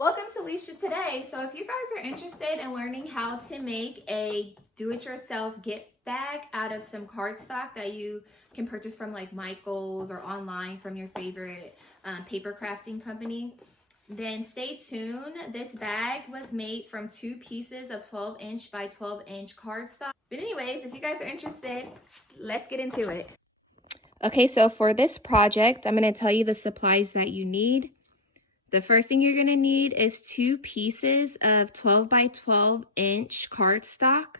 Welcome to Leisha Today. So if you guys are interested in learning how to make a do-it-yourself gift bag out of some cardstock that you can purchase from like Michael's or online from your favorite paper crafting company, then stay tuned. This bag was made from 2 pieces of 12-inch by 12-inch cardstock. But anyways, if you guys are interested, let's get into it. Okay, so for this project, I'm going to tell you the supplies that you need. The first thing you're going to need is 2 pieces of 12 by 12 inch cardstock.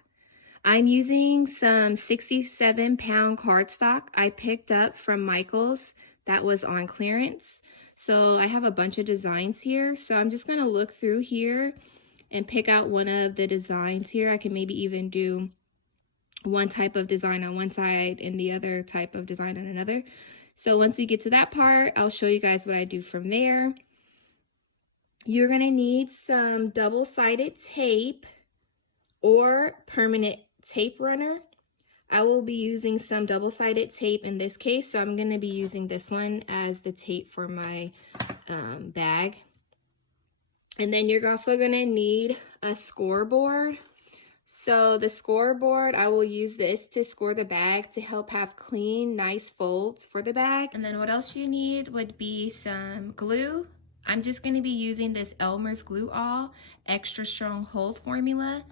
I'm using some 67-pound cardstock I picked up from Michael's that was on clearance. So I have a bunch of designs here. So I'm just going to look through here and pick out one of the designs here. I can maybe even do one type of design on one side and the other type of design on another. So once we get to that part, I'll show you guys what I do from there. You're going to need some double-sided tape or permanent tape runner. I will be using some double-sided tape in this case, so I'm going to be using this one as the tape for my bag. And then you're also going to need a scoreboard. So the scoreboard, I will use this to score the bag to help have clean, nice folds for the bag. And then what else you need would be some glue. I'm just going to be using this Elmer's Glue All Extra Strong Hold formula.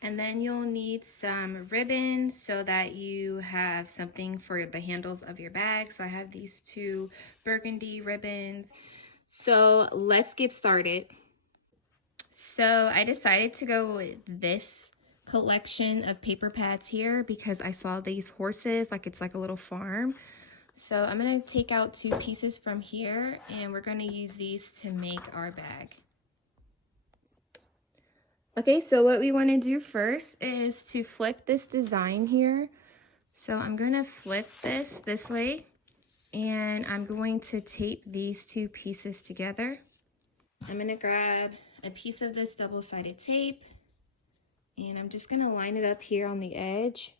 And then you'll need some ribbon so that you have something for the handles of your bag. So I have these 2 burgundy ribbons. So let's get started. So I decided to go with this collection of paper pads here because I saw these horses, like it's like a little farm. So I'm going to take out 2 pieces from here and we're going to use these to make our bag. Okay, so what we want to do first is to flip this design here. So I'm going to flip this way and I'm going to tape these 2 pieces together. I'm going to grab a piece of this double-sided tape and I'm just going to line it up here on the edge.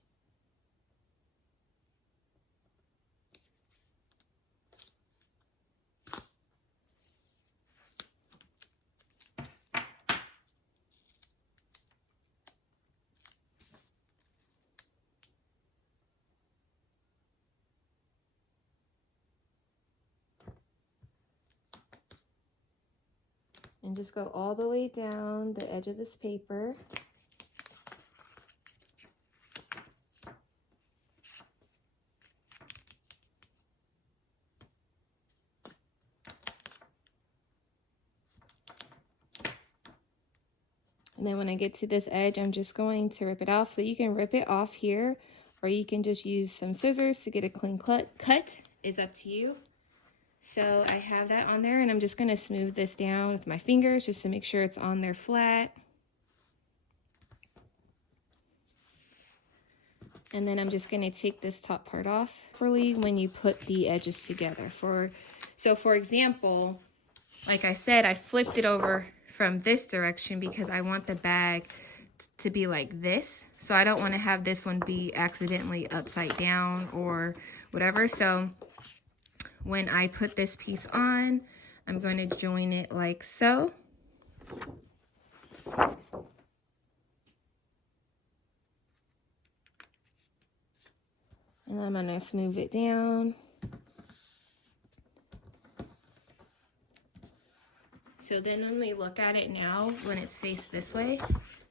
And just go all the way down the edge of this paper. And then when I get to this edge, I'm just going to rip it off. So you can rip it off here, or you can just use some scissors to get a clean cut. It's up to you. So I have that on there and I'm just going to smooth this down with my fingers just to make sure it's on there flat. And then I'm just going to take this top part off properly when you put the edges together. So for example, like I said, I flipped it over from this direction because I want the bag to be like this. So I don't want to have this one be accidentally upside down or whatever. So when I put this piece on, I'm going to join it like so. And I'm going to smooth it down. So then when we look at it now, when it's faced this way,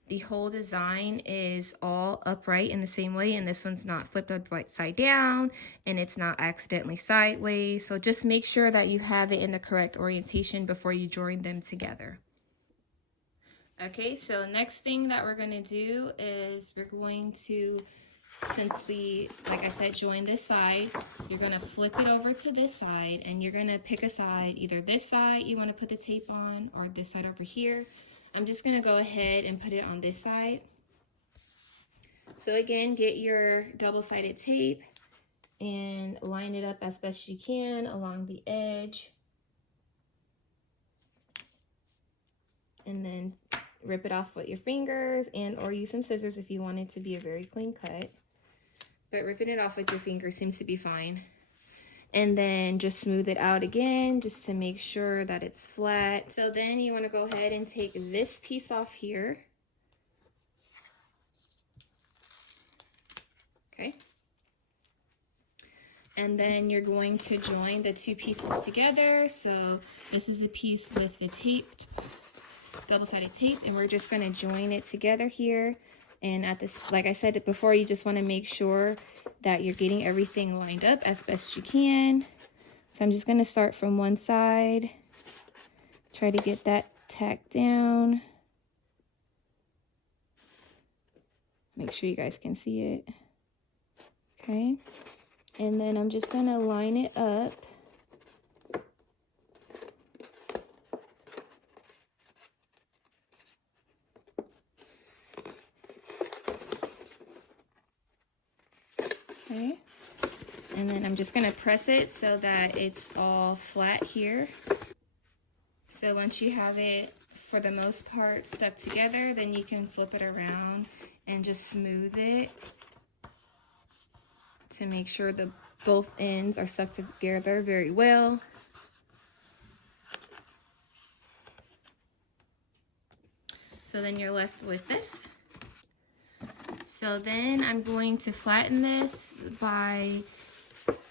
the whole design is all upright in the same way, and this one's not flipped upside down, and it's not accidentally sideways. So just make sure that you have it in the correct orientation before you join them together. Okay, so next thing that we're going to do is we're going to, since we, like I said, join this side, you're going to flip it over to this side, and you're going to pick a side, either this side you want to put the tape on, or this side over here. I'm just going to go ahead and put it on this side. So again, get your double-sided tape and line it up as best you can along the edge. And then rip it off with your fingers and or use some scissors if you want it to be a very clean cut. But ripping it off with your fingers seems to be fine. and then just smooth it out again just to make sure that it's flat. So then you want to go ahead and take this piece off here. Okay. And then you're going to join the two pieces together. So this is the piece with the taped, double-sided tape, and we're just going to join it together here. And at this, like I said before, you just want to make sure that you're getting everything lined up as best you can. So I'm just going to start from one side, try to get that tacked down. Make sure you guys can see it. Okay. And then I'm just going to line it up. Okay. And then I'm just going to press it so that it's all flat here. So once you have it, for the most part, stuck together, then you can flip it around and just smooth it to make sure the both ends are stuck together very well. So then you're left with this. So then I'm going to flatten this by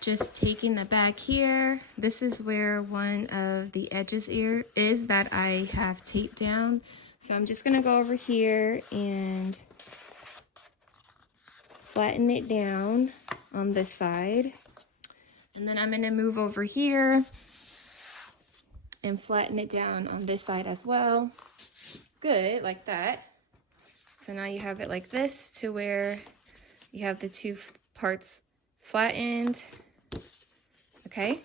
just taking the back here. This is where one of the edges is that I have taped down. So I'm just gonna go over here and flatten it down on this side. And then I'm gonna move over here and flatten it down on this side as well. Good, like that. So now you have it like this, to where you have the two parts flattened. Okay.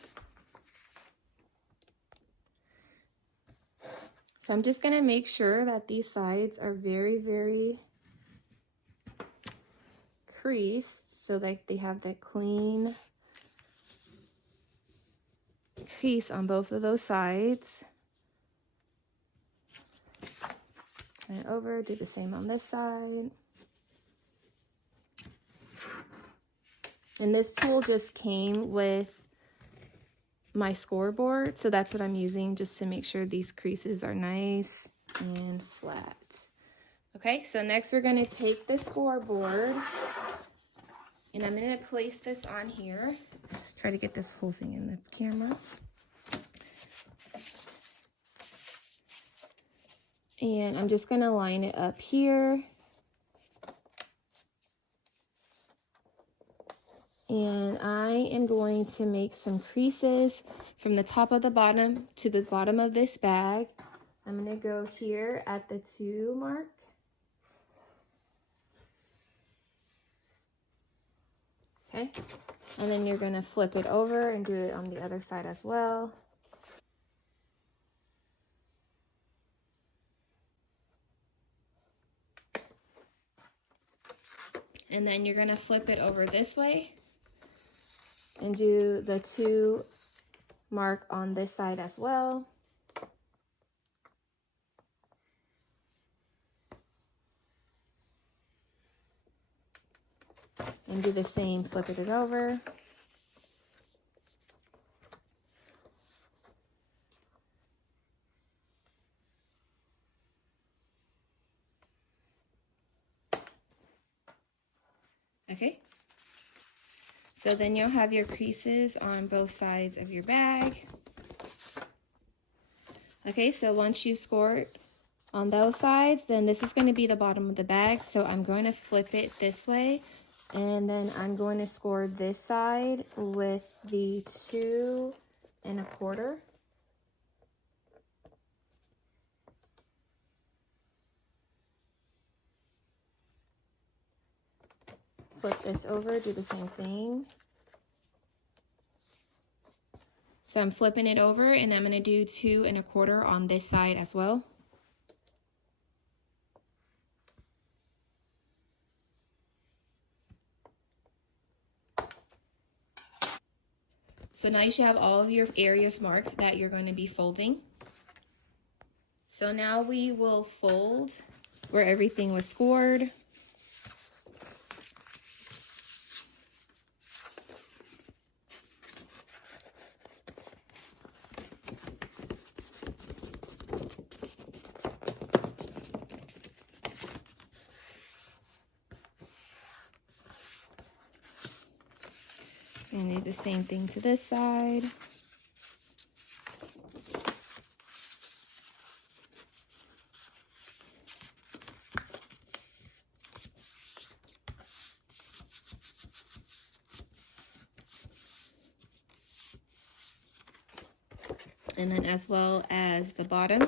So I'm just gonna make sure that these sides are very, very creased so that they have that clean crease on both of those sides. Turn it over, do the same on this side. And this tool just came with my scoreboard, so that's what I'm using, just to make sure these creases are nice and flat. Okay, so next we're going to take the scoreboard, and I'm going to place this on here. Try to get this whole thing in the camera. And I'm just going to line it up here. And I am going to make some creases from the top of the bottom to the bottom of this bag. I'm going to go here at the 2 mark. Okay, and then you're going to flip it over and do it on the other side as well. And then you're going to flip it over this way and do the 2 mark on this side as well. And do the same, flipping it over. Okay. So then you'll have your creases on both sides of your bag. Okay, so once you've scored on those sides, then this is going to be the bottom of the bag. So I'm going to flip it this way, and then I'm going to score this side with the 2 1/4. Flip this over, do the same thing. So I'm flipping it over, and I'm going to do 2 1/4 on this side as well. So now you should have all of your areas marked that you're going to be folding. So now we will fold where everything was scored. And do the same thing to this side. And then as well as the bottom.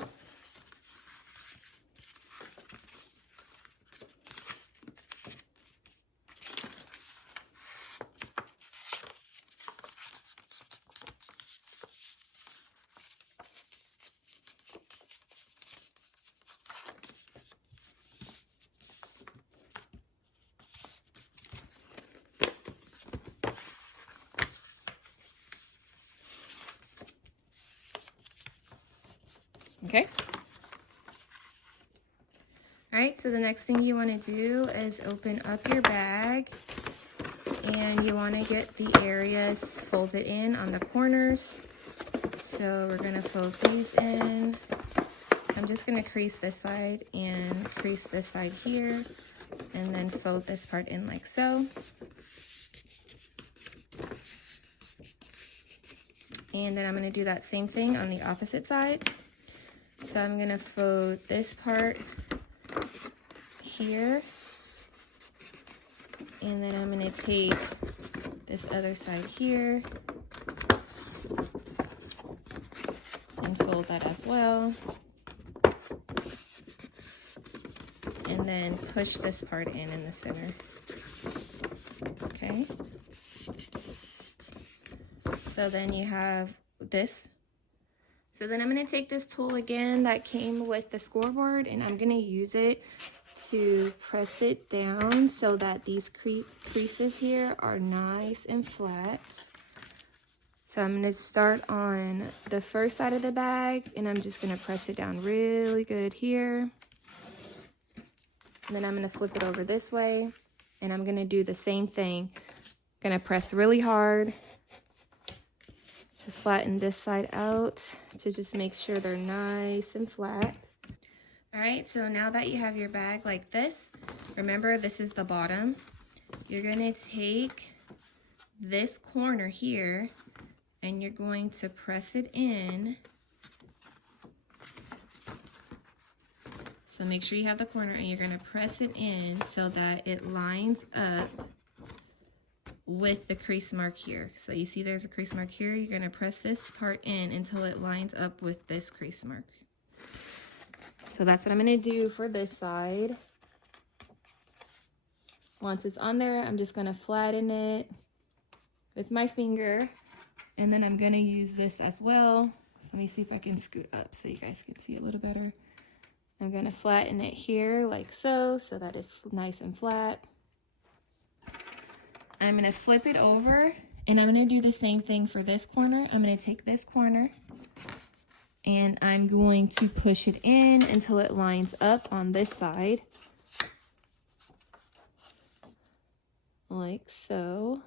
Okay. All right, so the next thing you want to do is open up your bag, and you want to get the areas folded in on the corners. So we're going to fold these in. So I'm just going to crease this side and crease this side here, and then fold this part in like so. And then I'm going to do that same thing on the opposite side. So I'm going to fold this part here, and then I'm going to take this other side here and fold that as well, and then push this part in the center. Okay, so then you have this. So then I'm going to take this tool again that came with the scoreboard, and I'm going to use it to press it down so that these creases here are nice and flat. So I'm going to start on the first side of the bag, and I'm just going to press it down really good here. And then I'm going to flip it over this way, and I'm going to do the same thing. I'm going to press really hard to flatten this side out to just make sure they're nice and flat. All right, so now that you have your bag like this, remember this is the bottom. You're gonna take this corner here and you're going to press it in. So make sure you have the corner, and you're gonna press it in so that it lines up with the crease mark here. So you see there's a crease mark here. You're gonna press this part in until it lines up with this crease mark. So that's what I'm gonna do for this side. Once it's on there, I'm just gonna flatten it with my finger, and then I'm gonna use this as well. So let me see if I can scoot up so you guys can see a little better. I'm gonna flatten it here like so that it's nice and flat. I'm gonna flip it over, and I'm gonna do the same thing for this corner. I'm gonna take this corner, and I'm going to push it in until it lines up on this side. Like so.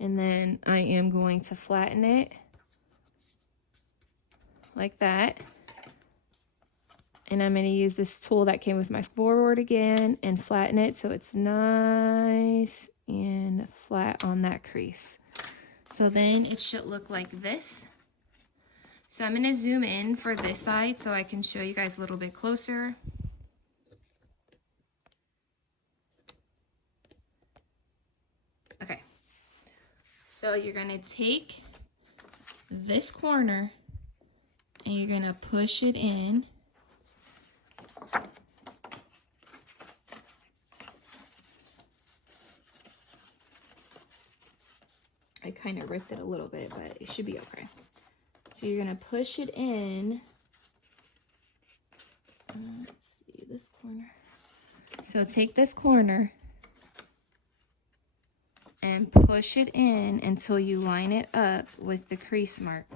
And then I am going to flatten it like that. And I'm going to use this tool that came with my scoreboard again and flatten it so it's nice and flat on that crease. So then it should look like this. So I'm going to zoom in for this side so I can show you guys a little bit closer. Okay. So you're going to take this corner and you're going to push it in. I kind of ripped it a little bit, but it should be okay. So you're going to push it in. Let's see, this corner. So take this corner and push it in until you line it up with the crease mark.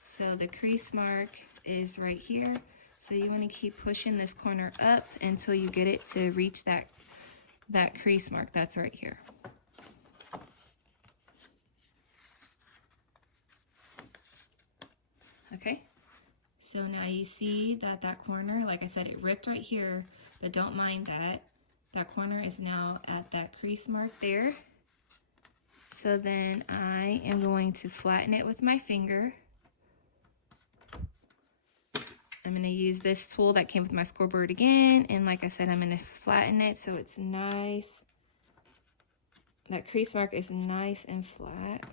So the crease mark is right here. So you want to keep pushing this corner up until you get it to reach that crease mark that's right here. Okay, so now you see that that corner, like I said, it ripped right here, but don't mind that. That corner is now at that crease mark there. So then I am going to flatten it with my finger. I'm going to use this tool that came with my scoreboard again. And like I said, I'm going to flatten it so it's nice. That crease mark is nice and flat.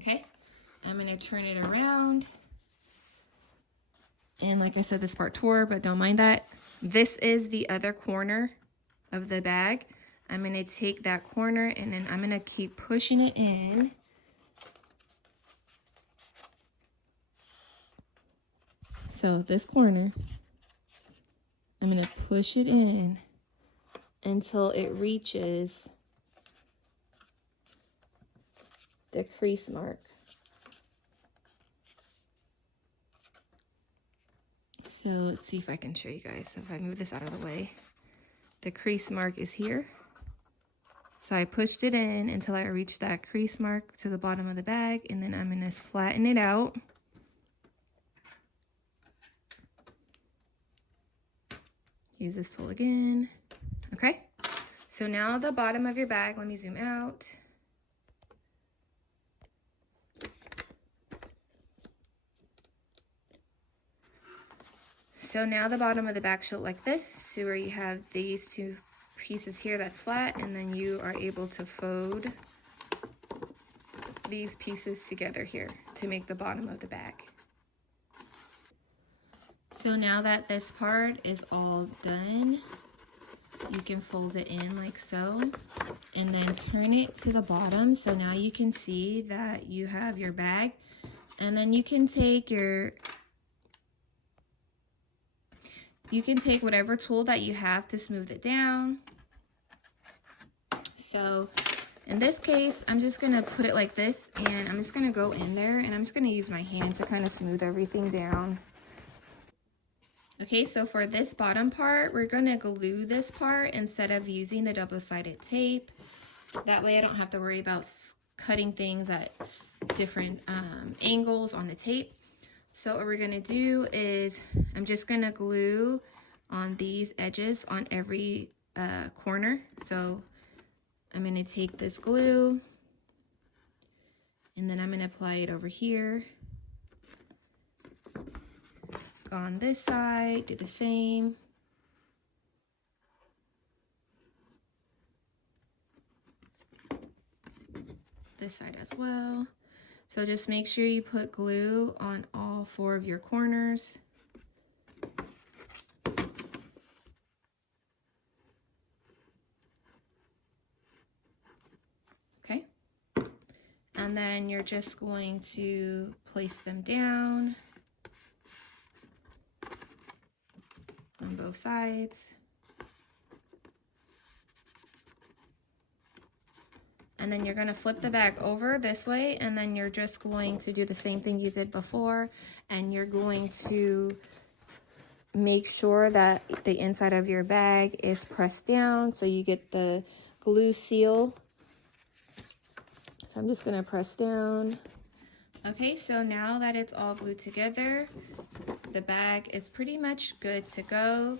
Okay, I'm going to turn it around. And like I said, this part tore, but don't mind that. This is the other corner of the bag. I'm going to take that corner and then I'm going to keep pushing it in. So this corner, I'm going to push it in until it reaches the crease mark. So let's see if I can show you guys. So if I move this out of the way, the crease mark is here. So I pushed it in until I reached that crease mark to the bottom of the bag, and then I'm going to flatten it out. Use this tool again. Okay, so now the bottom of your bag, let me zoom out. So now the bottom of the bag should look like this. So where you have these two pieces here that's flat, and then you are able to fold these pieces together here to make the bottom of the bag. So now that this part is all done, you can fold it in like so, and then turn it to the bottom. So now you can see that you have your bag, and then you can take whatever tool that you have to smooth it down. So in this case, I'm just gonna put it like this, and I'm just gonna go in there, and I'm just gonna use my hand to kind of smooth everything down. Okay, so for this bottom part, we're gonna glue this part instead of using the double-sided tape. That way I don't have to worry about cutting things at different angles on the tape. So what we're gonna do is I'm just gonna glue on these edges on every corner. So I'm gonna take this glue and then I'm gonna apply it over here. Go on this side, do the same. This side as well. So just make sure you put glue on all 4 of your corners. Okay. And then you're just going to place them down on both sides. And then you're going to flip the bag over this way, and then you're just going to do the same thing you did before, and you're going to make sure that the inside of your bag is pressed down so you get the glue seal. So I'm just going to press down. Okay, so now that it's all glued together, the bag is pretty much good to go.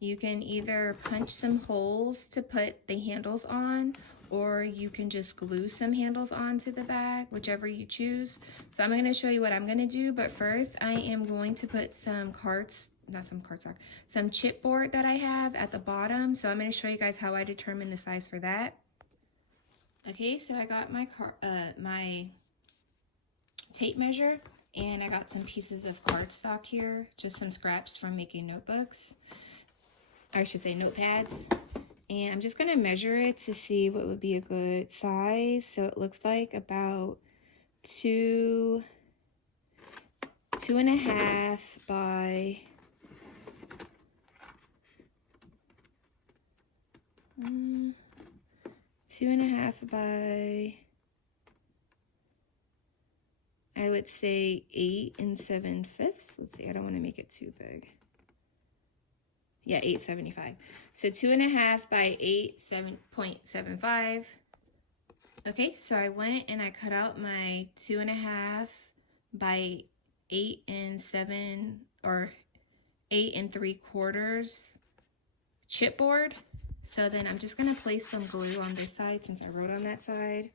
You can either punch some holes to put the handles on, or you can just glue some handles onto the bag, whichever you choose. So I'm going to show you what I'm going to do, but first I am going to put some some chipboard that I have at the bottom. So I'm going to show you guys how I determine the size for that. Okay, so I got my my tape measure, and I got some pieces of cardstock here, just some scraps from making notebooks. I should say notepads. And I'm just going to measure it to see what would be a good size. So it looks like about 2.5 by 2.5 by, I would say 8 7/5. Let's see, I don't want to make it too big. Yeah, 8.75. So 2.5 by 7.75. Okay, so I went and I cut out my 2.5 by 8 7 or 8 3/4 chipboard. So then I'm just gonna place some glue on this side since I wrote on that side.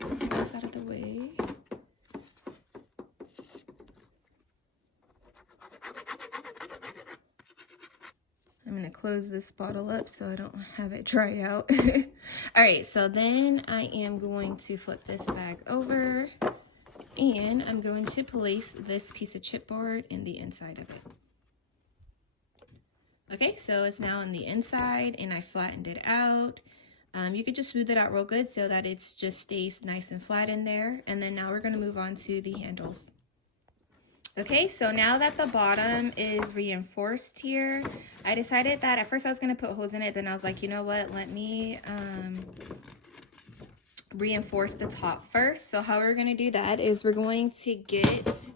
Get this out of the way. I'm gonna close this bottle up so I don't have it dry out. All right, so then I am going to flip this bag over and I'm going to place this piece of chipboard in the inside of it. Okay, so it's now on the inside and I flattened it out. You could just smooth it out real good so that it just stays nice and flat in there. And then now we're gonna move on to the handles. Okay, so now that the bottom is reinforced here, I decided that at first I was gonna put holes in it, then I was like, you know what, let me reinforce the top first. So how we're gonna do that is we're going to get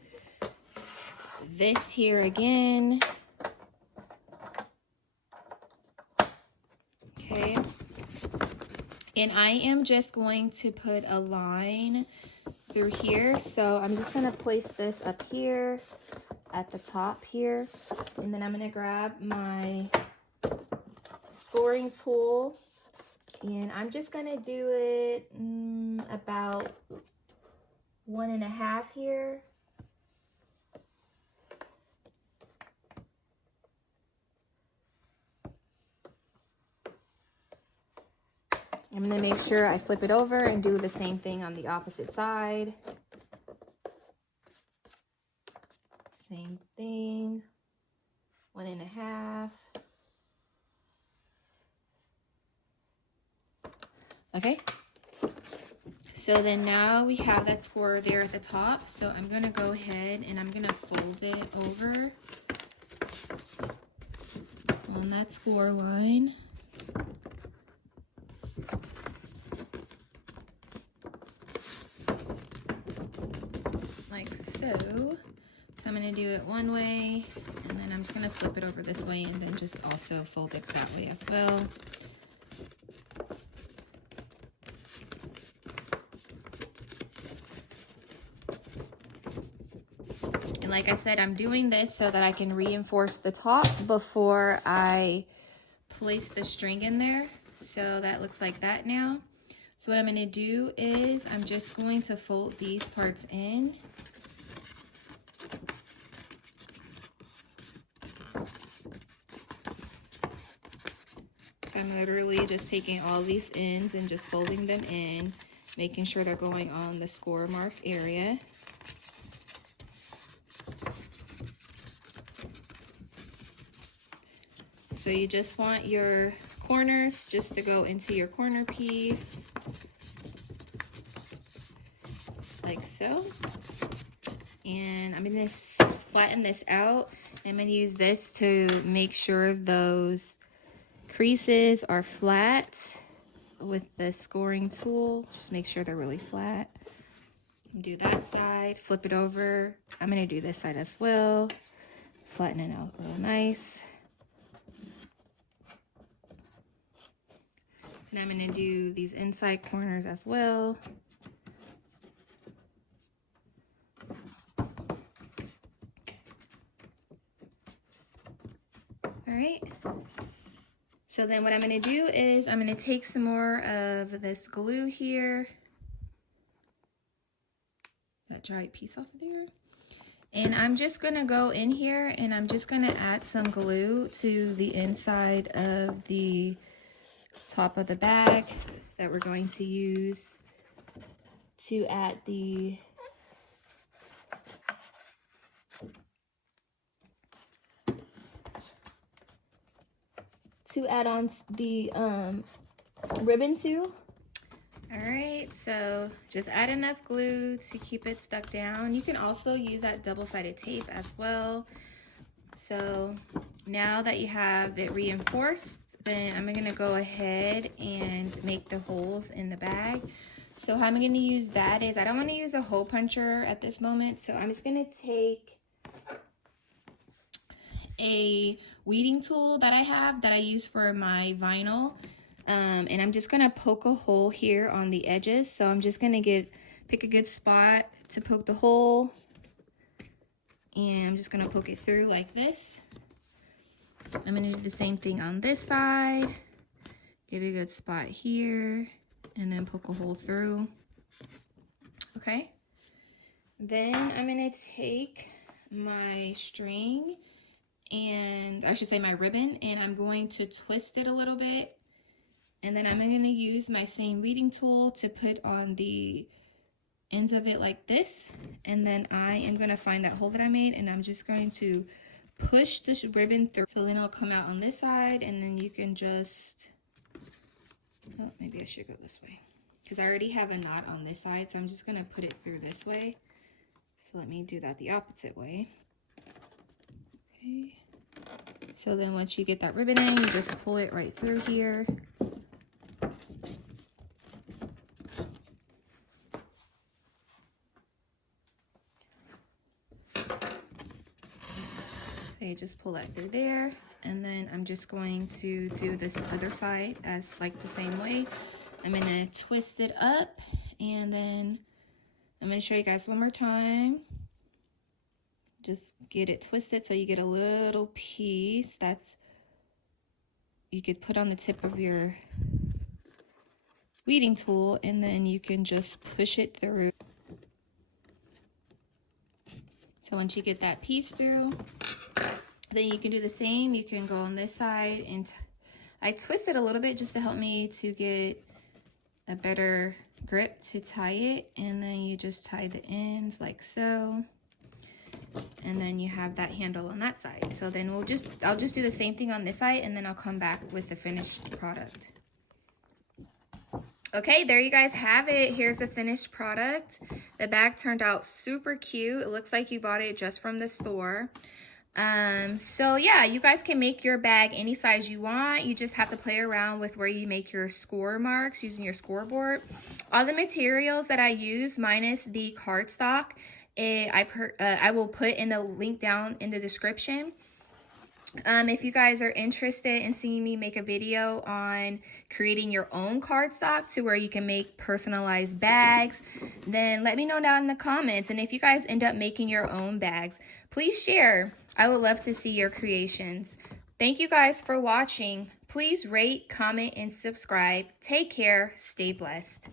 this here again. Okay. And I am just going to put a line through here. So I'm just going to place this up here at the top here. And then I'm going to grab my scoring tool. And I'm just going to do it about 1.5 here. I'm going to make sure I flip it over and do the same thing on the opposite side. Same thing. 1.5. Okay. So then now we have that score there at the top. So I'm going to go ahead and I'm going to fold it over on that score line. Like so. So I'm going to do it one way and then I'm just going to flip it over this way and then just also fold it that way as well. And like I said, I'm doing this so that I can reinforce the top before I place the string in there. So that looks like that now. So what I'm going to do is I'm just going to fold these parts in. So I'm literally just taking all these ends and just folding them in, making sure they're going on the score mark area. So you just want your corners just to go into your corner piece, like so. And I'm going to flatten this out. I'm going to use this to make sure those creases are flat with the scoring tool. Just make sure they're really flat. Do that side, flip it over. I'm going to do this side as well. Flatten it out real nice. And I'm going to do these inside corners as well. All right. So then what I'm going to do is I'm going to take some more of this glue here. That dried piece off of there. And I'm just going to go in here and I'm just going to add some glue to the inside of the top of the bag that we're going to use to add the on the ribbon to. All right, so just add enough glue to keep it stuck down. You can also use that double-sided tape as well. So now that you have it reinforced, then I'm going to go ahead and make the holes in the bag. So how I'm going to use that is I don't want to use a hole puncher at this moment. So I'm just going to take a weeding tool that I use for my vinyl. And I'm just going to poke a hole here on the edges. So I'm just going to pick a good spot to poke the hole. And I'm just going to poke it through like this. I'm gonna do the same thing on this side. Get a good spot here and then poke a hole through. Okay. Then I'm gonna take my string, and I should say my ribbon, and I'm going to twist it a little bit. And then I'm gonna use my same weeding tool to put on the ends of it like this. And then I am gonna find that hole that I made, and I'm just going to push this ribbon through. So then it'll come out on this side, and then you can just, oh, maybe I should go this way, because I already have a knot on this side, so I'm just gonna put it through this way. So let me do that the opposite way. Okay. So then once you get that ribbon in, you just pull it right through here. So you just pull that through there. And then I'm just going to do this other side as like the same way. I'm gonna twist it up, and then I'm gonna show you guys one more time. Just get it twisted so you get a little piece that's, you could put on the tip of your weeding tool, and then you can just push it through. So once you get that piece through, then you can do the same. You can go on this side, and I twist it a little bit just to help me to get a better grip to tie it, and then you just tie the ends like so. And then you have that handle on that side. So then I'll just do the same thing on this side, and then I'll come back with the finished product. Okay, there you guys have it. Here's the finished product. The bag turned out super cute. It looks like you bought it just from the store. So yeah, you guys can make your bag any size you want. You just have to play around with where you make your score marks using your scoreboard. All the materials that I use, minus the cardstock, I will put in the link down in the description. If you guys are interested in seeing me make a video on creating your own cardstock to where you can make personalized bags, then let me know down in the comments. And if you guys end up making your own bags, please share. I would love to see your creations. Thank you guys for watching. Please rate, comment, and subscribe. Take care. Stay blessed.